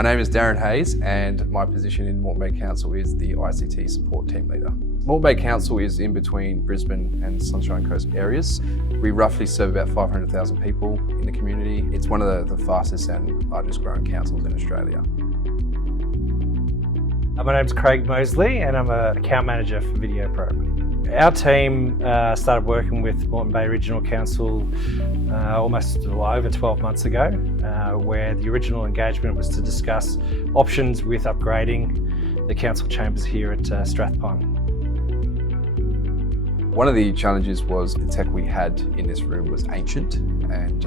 My name is Darren Hayes and my position in Moreton Bay Council is the ICT Support Team Leader. Moreton Bay Council is in between Brisbane and Sunshine Coast areas. We roughly serve about 500,000 people in the community. It's one of the fastest and largest growing councils in Australia. My name's Craig Mosley and I'm an account manager for Videopro. Our team started working with Moreton Bay Regional Council over 12 months ago, where the original engagement was to discuss options with upgrading the council chambers here at Strathpine. One of the challenges was the tech we had in this room was ancient and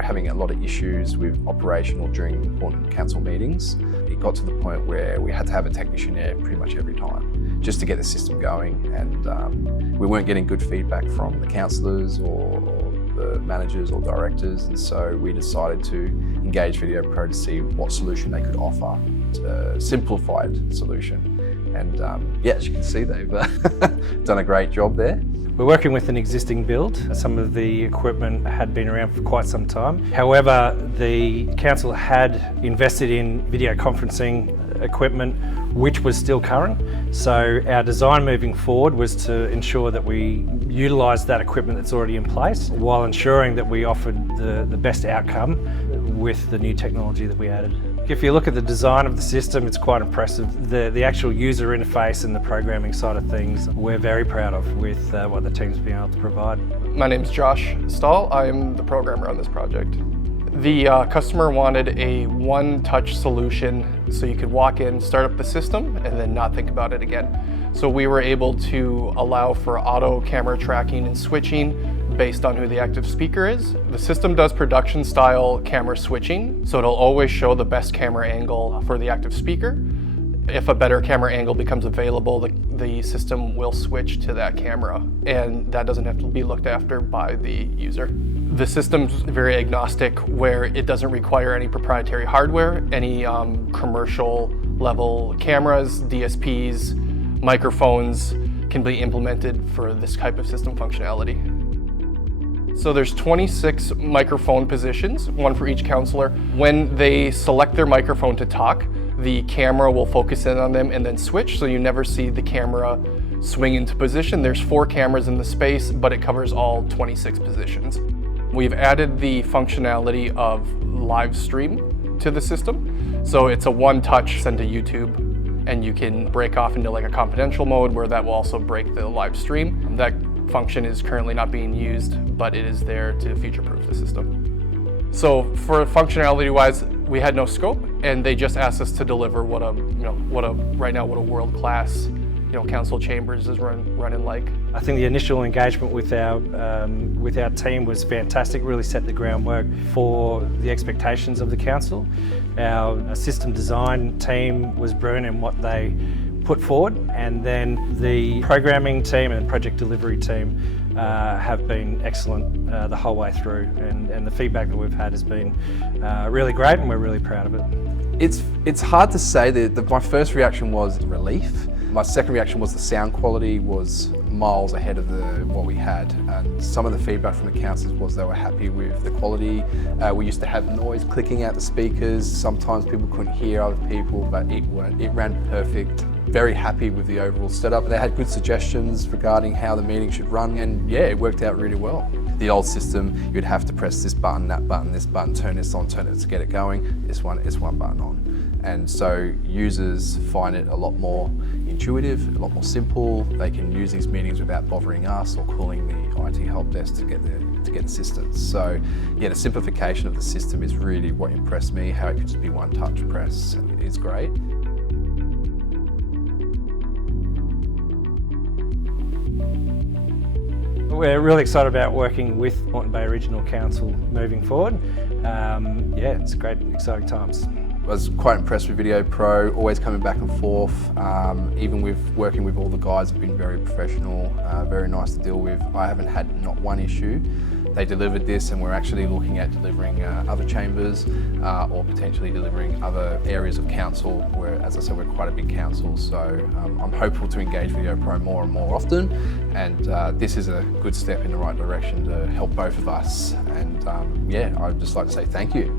having a lot of issues with operational during important council meetings. It got to the point where we had to have a technician there pretty much every time just to get the system going, and we weren't getting good feedback from the councillors or the managers or directors, and so we decided to engage Videopro to see what solution they could offer, a simplified solution. And yeah, as you can see, they've done a great job there. We're working with an existing build. Some of the equipment had been around for quite some time. However, the council had invested in video conferencing equipment, which was still current. So our design moving forward was to ensure that we utilised that equipment that's already in place, while ensuring that we offered the best outcome with the new technology that we added. If you look at the design of the system, it's quite impressive. The actual user interface and the programming side of things, we're very proud of with what the team's been able to provide. My name's Josh Stahl. I'm the programmer on this project. The customer wanted a one-touch solution so you could walk in, start up the system, and then not think about it again. So we were able to allow for auto camera tracking and switching based on who the active speaker is. The system does production style camera switching, so it'll always show the best camera angle for the active speaker. If a better camera angle becomes available, the system will switch to that camera, and that doesn't have to be looked after by the user. The system's very agnostic, where it doesn't require any proprietary hardware, any commercial level cameras, DSPs, microphones can be implemented for this type of system functionality. So there's 26 microphone positions, one for each councillor. When they select their microphone to talk, the camera will focus in on them and then switch, so you never see the camera swing into position. There's 4 cameras in the space, but it covers all 26 positions. We've added the functionality of live stream to the system. So it's a one-touch send to YouTube, and you can break off into like a confidential mode where that will also break the live stream. That function is currently not being used, but it is there to future-proof the system. So for functionality-wise, we had no scope, and they just asked us to deliver what a world-class council chambers is running like. I think the initial engagement with our team was fantastic. Really set the groundwork for the expectations of the council. Our system design team was brilliant in what they put forward, and then the programming team and project delivery team have been excellent the whole way through, and the feedback that we've had has been really great, and we're really proud of it. It's hard to say that my first reaction was relief. My second reaction was the sound quality was miles ahead of what we had, and some of the feedback from the councillors was they were happy with the quality. We used to have noise clicking out the speakers. Sometimes people couldn't hear other people, but it ran perfect. Very happy with the overall setup. They had good suggestions regarding how the meeting should run, and yeah, it worked out really well. The old system, you'd have to press this button, that button, this button, turn this on, turn it to get it going. This one, it's one button on. And so users find it a lot more intuitive, a lot more simple. They can use these meetings without bothering us or calling the IT help desk to get assistance. So yeah, the simplification of the system is really what impressed me. How it could just be one touch press is great. We're really excited about working with Moreton Bay Regional Council moving forward. Yeah, it's great, exciting times. I was quite impressed with Videopro, always coming back and forth. Even with working with all the guys have been very professional, very nice to deal with. I haven't had not one issue. They delivered this, and we're actually looking at delivering other chambers or potentially delivering other areas of council, where, as I said, we're quite a big council, so I'm hopeful to engage Videopro more and more often, and this is a good step in the right direction to help both of us, and yeah, I'd just like to say thank you.